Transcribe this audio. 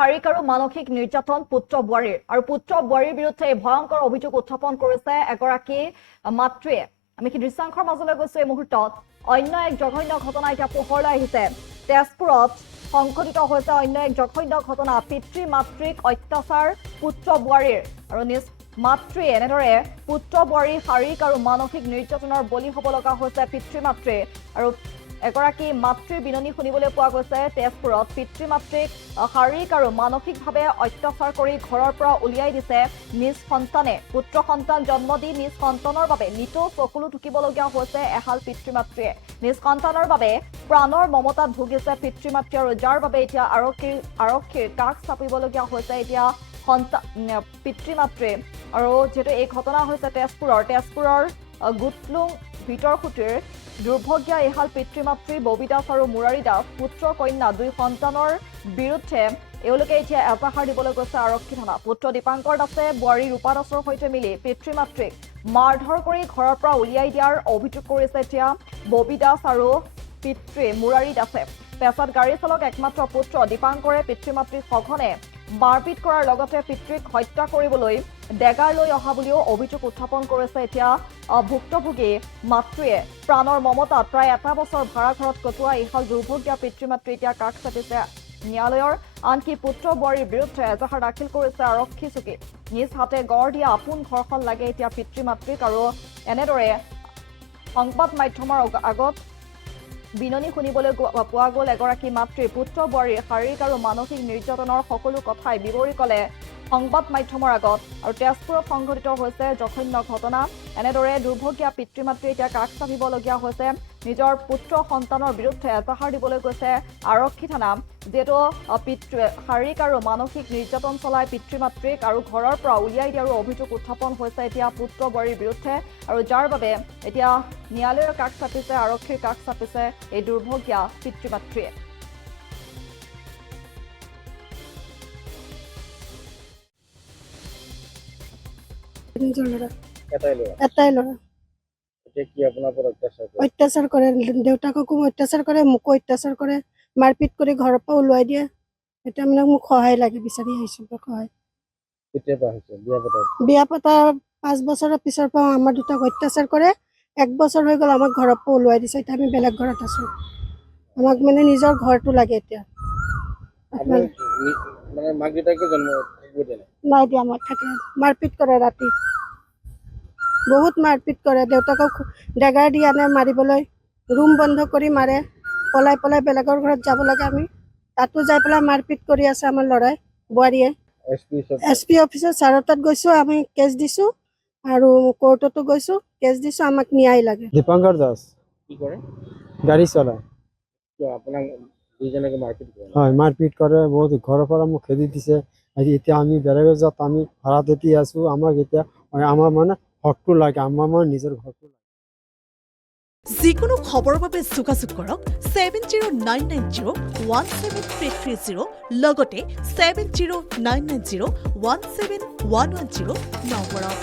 শাৰীৰিক আৰু মানসিক নিৰ্যাতন পুত্ৰ বোৱাৰীৰ আৰু পুত্ৰ বোৱাৰীৰ বিৰুদ্ধে ভয়ংকৰ অভিযোগ উত্থাপন কৰিছে এগৰাকী মাতৃয়ে। আমি কি দৃশ্যাংশৰ মাজলৈ গৈছো এই মুহূৰ্তত অন্য এক জঘন্য ঘটনা এতিয়া পোহৰলৈ আহিছে। তেজপুৰত সংঘটিত হৈছে অন্য এক জঘন্য ঘটনা, পিতৃ মাতৃক অত্যাচাৰ পুত্ৰ বোৱাৰীৰ আৰু নিজ মাতৃয়ে এনেদৰে পুত্ৰ বোৱাৰী শাৰীৰিক আৰু মানসিক নিৰ্যাতনৰ বলি হ'ব লগা হৈছে পিতৃ মাতৃ আৰু এগৰাকী মাতৃৰ বিননি শুনিবলৈ পোৱা গৈছে। তেজপুৰত পিতৃ মাতৃক শাৰীৰিক আৰু মানসিকভাৱে অত্যাচাৰ কৰি ঘৰৰ পৰা উলিয়াই দিছে নিজ সন্তানে। পুত্ৰ সন্তান জন্ম দি নিজ সন্তানৰ বাবে নিতৌ চকুলো টুকিবলগীয়া হৈছে এহাল পিতৃ মাতৃয়ে। নিজ সন্তানৰ বাবে প্ৰাণৰ মমতাত ভুগিছে পিতৃ মাতৃ আৰু যাৰ বাবে এতিয়া আৰক্ষীৰ কাষ চাপিবলগীয়া হৈছে এতিয়া পিতৃ মাতৃ। আৰু যিহেতু এই ঘটনা হৈছে তেজপুৰৰ গুটলুং ভিতৰখুটিৰ দুৰ্ভগীয়া এহাল পিতৃ মাতৃ ববী দাস আৰু মুৰাৰী দাস পুত্ৰ কন্যা দুই সন্তানৰ বিৰুদ্ধে এওঁলোকে এতিয়া এজাহাৰ দিবলৈ গৈছে আৰক্ষী থানা। পুত্ৰ দীপাংকৰ দাসে বোৱাৰী ৰূপা দাসৰ সৈতে মিলি পিতৃ মাতৃক মাৰধৰ কৰি ঘৰৰ পৰা উলিয়াই দিয়াৰ অভিযোগ কৰিছে এতিয়া ববী দাস আৰু পিতৃ মুৰাৰী দাসে। পেছাত গাড়ী চালক একমাত্ৰ পুত্ৰ দীপাংকৰে পিতৃ মাতৃক সঘনে মাৰপিট কৰাৰ লগতে পিতৃক হত্যা কৰিবলৈ ডেগাৰ লৈ অহা বুলিও অভিযোগ উত্থাপন কৰিছে এতিয়া ভুক্তভোগী মাতৃয়ে। প্ৰাণৰ মমতাত প্ৰায় এটা বছৰ ভাড়া ঘৰত কটোৱা এইহাল দুৰ্ভগীয়া পিতৃ মাতৃ এতিয়া কাষ চাপিছে ন্যায়ালয়ৰ। আনকি পুত্ৰ বোৱাৰীৰ বিৰুদ্ধে এজাহাৰ দাখিল কৰিছে আৰক্ষী চকী। নিজ হাতে গঢ় দিয়া আপোন ঘৰখন লাগে এতিয়া পিতৃ মাতৃক আৰু এনেদৰে সংবাদ মাধ্যমৰ আগত বিননি শুনিবলৈ পোৱা গ'ল এগৰাকী মাতৃৰ পুত্ৰ বোৱাৰীৰ শাৰীৰিক আৰু মানসিক নিৰ্যাতনৰ সকলো কথাই বিৱৰি ক'লে সংবাদ মাধ্যমৰ আগত। আৰু তেজপুৰত সংঘটিত হৈছে জঘন্য ঘটনা। এনেদৰে দুৰ্ভগীয়া পিতৃ মাতৃ এতিয়া কাষ চাপিবলগীয়া হৈছে। নিজৰ পুত্ৰ সন্তানৰ বিৰুদ্ধে এজাহাৰ দিবলৈ গৈছে আৰক্ষী থানা। যিহেতু শাৰীৰিক আৰু মানসিক নিৰ্যাতন চলাই পিতৃ মাতৃক আৰু ঘৰৰ পৰা উলিয়াই দিয়াৰো অভিযোগ উত্থাপন হৈছে এতিয়া পুত্ৰ বোৱাৰীৰ বিৰুদ্ধে আৰু যাৰ বাবে এতিয়া ন্যায়ালয়ৰ কাষ চাপিছে আৰক্ষীৰ কাষ চাপিছে এই দুৰ্ভগীয়া পিতৃ মাতৃয়ে। এটাই ল'ৰা অত্যাচাৰ কৰে, দেউতাককো অত্যাচাৰ কৰে, মোকো অত্যাচাৰ কৰে, মাৰপিট কৰি ঘৰৰ পৰা ওলোৱাই দিয়ে। এতিয়া মানে মোক সহায় লাগে, বিচাৰি আহিছো সহায়। বিয়া পতা 5 বছৰৰ পিছৰ পৰা আমাৰ দুটাক অত্যাচাৰ কৰে। 1 বছৰ হৈ গ'ল আমাক ঘৰৰ পৰা ওলোৱাই দিছে। এতিয়া আমি বেলেগ ঘৰত আছো। আমাক মানে নিজৰ ঘৰটো লাগে এতিয়া। নাই দিয়া, মই থাকে মাৰপিট কৰে ৰাতি, বহুত মাৰপিট কৰে। দেউতাকক ডেগাৰ দি আনে মাৰিবলৈ, ৰুম বন্ধ কৰি মাৰে, পলাই পলাই বেলেগৰ ঘৰত যাব লাগে আমি। তাতো যাই পেলাই মাৰপিট কৰি আছে আমাৰ ল'ৰাই বোৱাৰীয়ে। SP অফিচত ছাৰৰ তাত গৈছো, আমি কেছ দিছো আৰু কোৰ্টতো গৈছো, কেছ দিছো, আমাক ন্যায় লাগে। দীপাংকৰ দাস কি কৰে? গাড়ী চলায়। হয়, মাৰপিট কৰে বহুত। ঘৰৰ পৰা মোক খেদি দিছে। এতিয়া আমি বেলেগৰ যাত আমি ভাড়াত এটি আছো। আমাক এতিয়া আমাৰ মানে হকটো লাগে, আমাৰ মানে নিজৰ ঘৰটো লাগে। যিকোনো খবৰৰ বাবে যোগাযোগ কৰক 7099017330 লগতে 7099017110 নম্বৰত।